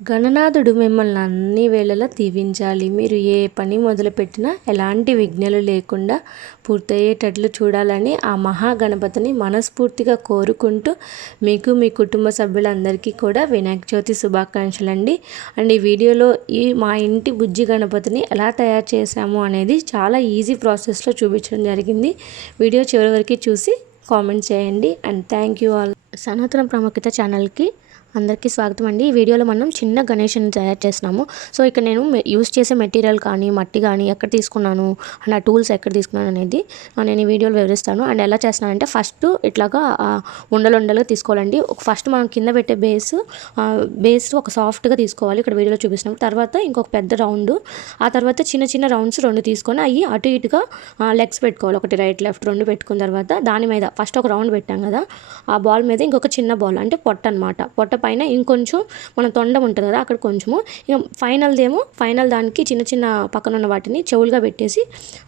గణనాథుడు మిమ్మల్ని అన్ని వేళలా దీవించాలి. మీరు ఏ పని మొదలుపెట్టినా ఎలాంటి విఘ్నలు లేకుండా పూర్తయ్యేటట్లు చూడాలని ఆ మహాగణపతిని మనస్ఫూర్తిగా కోరుకుంటూ మీకు మీ కుటుంబ సభ్యులందరికీ కూడా వినాయక చవితి శుభాకాంక్షలు అండి అండ్ ఈ వీడియోలో ఈ మా ఇంటి బుజ్జి గణపతిని ఎలా తయారు చేశాము అనేది చాలా ఈజీ ప్రాసెస్లో చూపించడం జరిగింది. వీడియో చివరి వరకు చూసి కామెంట్ చేయండి. And thank you all. సనాతన ప్రాముఖ్యత ఛానల్కి అందరికీ స్వాగతం అండి. ఈ వీడియోలో మనం చిన్న గణేష్ని తయారు చేస్తున్నాము. సో ఇక్కడ నేను యూస్ చేసే మెటీరియల్ కానీ మట్టి కానీ ఎక్కడ తీసుకున్నాను అండ్ ఆ టూల్స్ ఎక్కడ తీసుకున్నాను అనేది నేను ఈ వీడియోలో వివరిస్తాను. అండ్ ఎలా చేస్తున్నానంటే ఫస్ట్ ఇట్లాగా ఉండలు ఉండలుగా తీసుకోవాలండి. ఫస్ట్ మనం కింద పెట్టే బేస్ బేస్ ఒక సాఫ్ట్గా తీసుకోవాలి. ఇక్కడ వీడియోలో చూపిస్తున్నాం. తర్వాత ఇంకొక పెద్ద రౌండ్ ఆ తర్వాత చిన్న చిన్న రౌండ్స్ రెండు తీసుకొని అవి అటు ఇటుగా లెగ్స్ పెట్టుకోవాలి. ఒకటి రైట్ లెఫ్ట్ రెండు పెట్టుకున్న తర్వాత దాని మీద ఫస్ట్ ఒక రౌండ్ పెట్టాం కదా ఆ బాల్ మీద ఇంకొక చిన్న బాల్ అంటే పొట్ట అనమాట పొట్ట పైన ఇంకొంచెం మన తొండం ఉంటుంది కదా అక్కడ కొంచెము. ఇక ఫైనల్దేమో ఫైనల్ దానికి చిన్న చిన్న పక్కన ఉన్న వాటిని చెవులుగా పెట్టేసి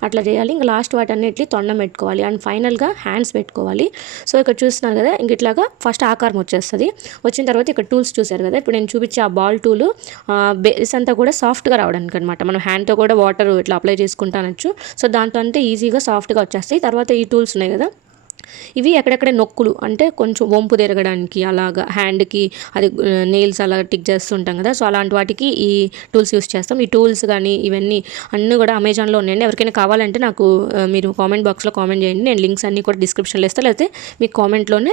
అట్లా చేయాలి. ఇంకా లాస్ట్ వాటి అన్నిటి తొండం పెట్టుకోవాలి. అండ్ ఫైనల్గా హ్యాండ్స్ పెట్టుకోవాలి. సో ఇక్కడ చూస్తున్నారు కదా ఇంక ఇట్లాగా ఫస్ట్ ఆకారం వచ్చేస్తుంది. వచ్చిన తర్వాత ఇక్కడ టూల్స్ చూసారు కదా ఇప్పుడు నేను చూపించే ఆ బాల్ టూలు బేస్ అంతా కూడా సాఫ్ట్గా రావడానికి అనమాట మనం హ్యాండ్తో కూడా వాటర్ ఇట్లా అప్లై చేసుకుంటానొచ్చు సో దాంతో అంతే ఈజీగా సాఫ్ట్గా వచ్చేస్తాయి. తర్వాత ఈ టూల్స్ ఉన్నాయి కదా ఇవి ఎక్కడెక్కడ నొక్కులు అంటే కొంచెం వంపు తిరగడానికి అలాగా హ్యాండ్కి అది నెయిల్స్ అలా టిక్ చేస్తుంటాం కదా సో అలాంటి వాటికి ఈ టూల్స్ యూస్ చేస్తాం. ఈ టూల్స్ కానీ ఇవన్నీ అన్నీ కూడా అమెజాన్లో ఉన్నాయండి. ఎవరికైనా కావాలంటే నాకు మీరు కామెంట్ బాక్స్లో కామెంట్ చేయండి. నేను లింక్స్ అన్నీ కూడా డిస్క్రిప్షన్లో ఇస్తాను. లేకపోతే మీకు కామెంట్లోనే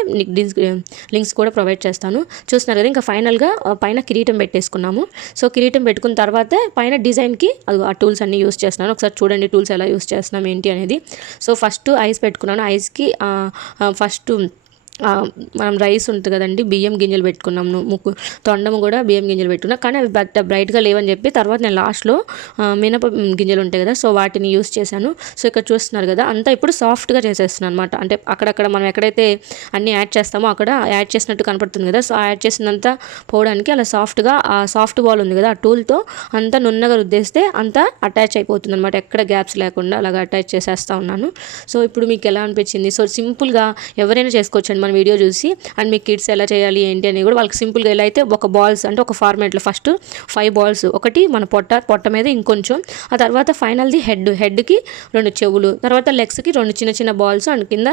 లింక్స్ కూడా ప్రొవైడ్ చేస్తాను. చూస్తున్నారు కదా ఇంకా ఫైనల్గా పైన కిరీటం పెట్టేసుకున్నాము. సో కిరీటం పెట్టుకున్న తర్వాత పైన డిజైన్కి అది ఆ టూల్స్ అన్నీ యూస్ చేస్తున్నాను. ఒకసారి చూడండి టూల్స్ ఎలా యూస్ చేస్తున్నాం ఏంటి అనేది. సో ఫస్ట్ ఐస్ పెట్టుకున్నాను. ఐస్కి ఫస్ట్ మనం రైస్ ఉంటుంది కదండి బియ్యం గింజలు పెట్టుకున్నాము ముక్కు తొండం కూడా బియ్యం గింజలు పెట్టుకున్నా. కానీ అవి పెద్ద బ్రైట్గా లేవని చెప్పి తర్వాత నేను లాస్ట్లో మినప గింజలు ఉంటాయి కదా సో వాటిని యూస్ చేశాను. సో ఇక్కడ చూస్తున్నారు కదా అంతా ఇప్పుడు సాఫ్ట్గా చేసేస్తున్నాను అనమాట అంటే అక్కడక్కడ మనం ఎక్కడైతే అన్నీ యాడ్ చేస్తామో అక్కడ యాడ్ చేసినట్టు కనపడుతుంది కదా సో యాడ్ చేసినంత పోవడానికి అలా సాఫ్ట్గా ఆ సాఫ్ట్ బాల్ ఉంది కదా ఆ టూల్తో అంతా నున్నగా రుద్దేస్తే అంతా అటాచ్ అయిపోతుంది అనమాట ఎక్కడ గ్యాప్స్ లేకుండా అలాగా అటాచ్ చేసేస్తా ఉన్నాను. సో ఇప్పుడు మీకు ఎలా అనిపించింది? సో సింపుల్గా ఎవరైనా చేసుకోవచ్చండి. మన వీడియో చూసి అండ్ మీ కిడ్స్ ఎలా చేయాలి ఏంటి అని కూడా వాళ్ళకి సింపుల్గా ఎలా అయితే ఒక బాల్స్ అంటే ఒక ఫార్మేట్లో ఫస్ట్ ఫైవ్ బాల్స్ ఒకటి మన పొట్ట పొట్ట మీద ఇంకొంచెం ఆ తర్వాత ఫైనల్ది హెడ్ హెడ్కి రెండు చెవులు తర్వాత లెగ్స్కి రెండు చిన్న చిన్న బాల్స్ అండ్ కింద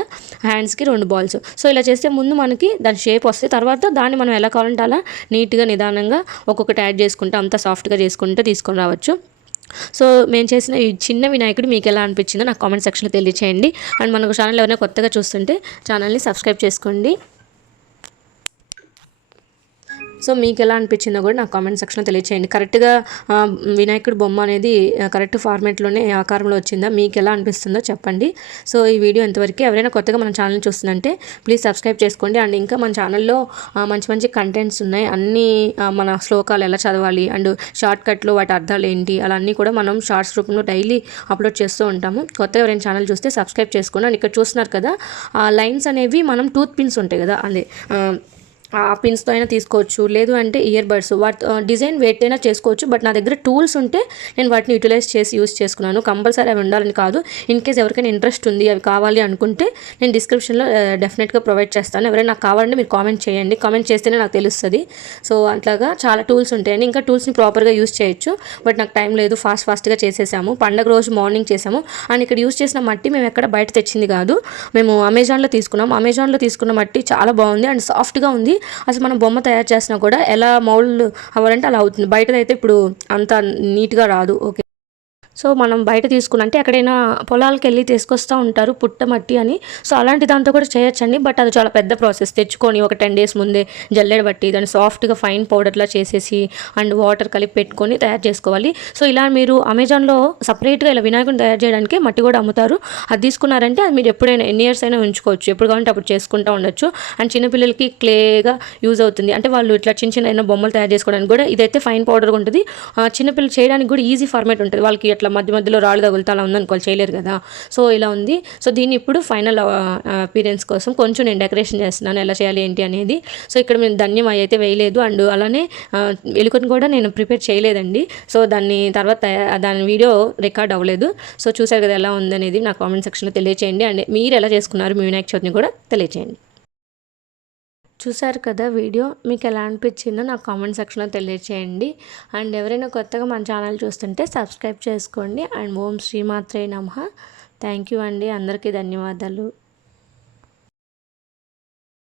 హ్యాండ్స్కి రెండు బాల్స్. సో ఇలా చేస్తే ముందు మనకి దాని షేప్ వస్తే తర్వాత దాన్ని మనం ఎలా కావాలంటే అలా నీట్గా నిదానంగా ఒక్కొక్కటి యాడ్ చేసుకుంటే అంత సాఫ్ట్గా చేసుకుంటే తీసుకొని రావచ్చు. సో మేము చేసిన ఈ చిన్న వినాయకుడు మీకు ఎలా అనిపించిందో నాకు కామెంట్ సెక్షన్లో తెలియచేయండి. అండ్ మనకు ఛానల్ ఎవరైనా కొత్తగా చూస్తుంటే ఛానల్ని సబ్స్క్రైబ్ చేసుకోండి. సో మీకు ఎలా అనిపించిందో కూడా నాకు కామెంట్ సెక్షన్లో తెలియచేయండి. కరెక్ట్గా వినాయకుడి వినాయకుడు బొమ్మ అనేది కరెక్ట్ ఫార్మేట్లోనే ఆకారంలో వచ్చిందా? మీకు ఎలా అనిపిస్తుందో చెప్పండి. సో ఈ వీడియో ఎంతవరకు ఎవరైనా కొత్తగా మన ఛానల్ చూస్తుందంటే ప్లీజ్ సబ్స్క్రైబ్ చేసుకోండి. అండ్ ఇంకా మన ఛానల్లో మంచి మంచి కంటెంట్స్ ఉన్నాయి. అన్నీ మన శ్లోకాలు ఎలా చదవాలి? అండ్ షార్ట్ కట్లో వాటి అర్థాలు ఏంటి? అలా అన్నీ కూడా మనం షార్ట్స్ రూపంలో డైలీ అప్లోడ్ చేస్తూ ఉంటాము. కొత్తగా ఎవరైనా ఛానల్ చూస్తే సబ్స్క్రైబ్ చేసుకోండి. అండ్ ఇక్కడ చూస్తున్నారు కదా ఆ లైన్స్ అనేవి మనం టూత్ పిన్స్ ఉంటాయి కదా అదే పిన్స్తో అయినా తీసుకోవచ్చు. లేదు అంటే ఇయర్ బడ్స్ వాటి డిజైన్ వెయిట్ అయినా చేసుకోవచ్చు. బట్ నా దగ్గర టూల్స్ ఉంటే నేను వాటిని యూటిలైజ్ చేసి యూస్ చేసుకున్నాను. కంపల్సరీ అవి ఉండాలని కాదు. ఇన్ కేస్ ఎవరికైనా ఇంట్రెస్ట్ ఉంది అవి కావాలి అనుకుంటే నేను డిస్క్రిప్షన్లో డెఫినెట్గా ప్రొవైడ్ చేస్తాను. ఎవరైనా నాకు కావాలంటే మీరు కామెంట్ చేయండి. కామెంట్ చేస్తేనే నాకు తెలుస్తుంది. సో అట్లాగా చాలా టూల్స్ ఉంటాయని ఇంకా టూల్స్ని ప్రాపర్గా యూస్ చేయొచ్చు. బట్ నాకు టైం లేదు. ఫాస్ట్ ఫాస్ట్గా చేసేసాము. పండగ రోజు మార్నింగ్ చేసాము. అండ్ ఇక్కడ యూస్ చేసిన మట్టి మేము ఎక్కడ బయట తెచ్చింది కాదు. మేము అమెజాన్లో తీసుకున్నాం. అమెజాన్లో తీసుకున్న మట్టి చాలా బాగుంది. అండ్ సాఫ్ట్గా ఉంది. అసలు మనం బొమ్మ తయారు చేసినా కూడా ఎలా మౌల్డ్ అవ్వాలంటే అలా అవుతుంది. బయటదైతే ఇప్పుడు అంత నీట్గా రాదు. ఓకే. సో మనం బయట తీసుకున్న అంటే ఎక్కడైనా పొలాలకు వెళ్ళి తీసుకొస్తూ ఉంటారు పుట్ట మట్టి అని. సో అలాంటి దాంతో కూడా చేయొచ్చండి. బట్ అది చాలా పెద్ద ప్రాసెస్. తెచ్చుకొని ఒక టెన్ డేస్ ముందే జల్లెడ బట్టి దాన్ని సాఫ్ట్గా ఫైన్ పౌడర్లా చేసేసి అండ్ వాటర్ కలిపి పెట్టుకొని తయారు చేసుకోవాలి. సో ఇలా మీరు అమెజాన్లో సపరేట్గా ఇలా వినాయకుని తయారు చేయడానికి మట్టి కూడా అమ్ముతారు. అది తీసుకున్నారంటే అది మీరు ఎప్పుడైనా ఎన్ని ఇయర్స్ అయినా ఉంచుకోవచ్చు. ఎప్పుడు కావాలంటే అప్పుడు చేసుకుంటూ ఉండొచ్చు. అండ్ చిన్నపిల్లలకి క్లేగా యూజ్ అవుతుంది. అంటే వాళ్ళు ఇట్లా చిన్న చిన్న బొమ్మలు తయారు చేసుకోవడానికి కూడా ఇదైతే ఫైన్ పౌడర్ ఉంటుంది. ఆ, చిన్నపిల్లలు చేయడానికి కూడా ఈజీ ఫార్మేట్ ఉంటుంది. వాళ్ళకి ఇట్లా మధ్య మధ్యలో రాళ్ళు తగులుతా అలా ఉందనుకో చేయలేరు కదా. సో ఇలా ఉంది. సో దీన్ని ఇప్పుడు ఫైనల్ అపీరెన్స్ కోసం కొంచెం నేను డెకరేషన్ చేస్తున్నాను. ఎలా చేయాలి ఏంటి అనేది. సో ఇక్కడ మేము ధన్యం అయితే వేయలేదు. అండ్ అలానే ఆ, ఎలుకను కూడా నేను ప్రిపేర్ చేయలేదండి. సో దాన్ని తర్వాత దాని వీడియో రికార్డ్ అవ్వలేదు. సో చూసారు కదా ఎలా ఉందనేది నా కామెంట్ సెక్షన్లో తెలియచేయండి. అండ్ మీరు ఎలా చేసుకున్నారు మీ వినాయక చవితిని కూడా తెలియచేయండి. చూసారు కదా వీడియో మీకు ఎలా అనిపించిందో నాకు కామెంట్ సెక్షన్లో తెలియచేయండి. అండ్ ఎవరైనా కొత్తగా మన ఛానల్ చూస్తుంటే సబ్స్క్రైబ్ చేసుకోండి. అండ్ ఓం శ్రీమాత్రే నమ. థ్యాంక్ యూ అండి. అందరికీ ధన్యవాదాలు.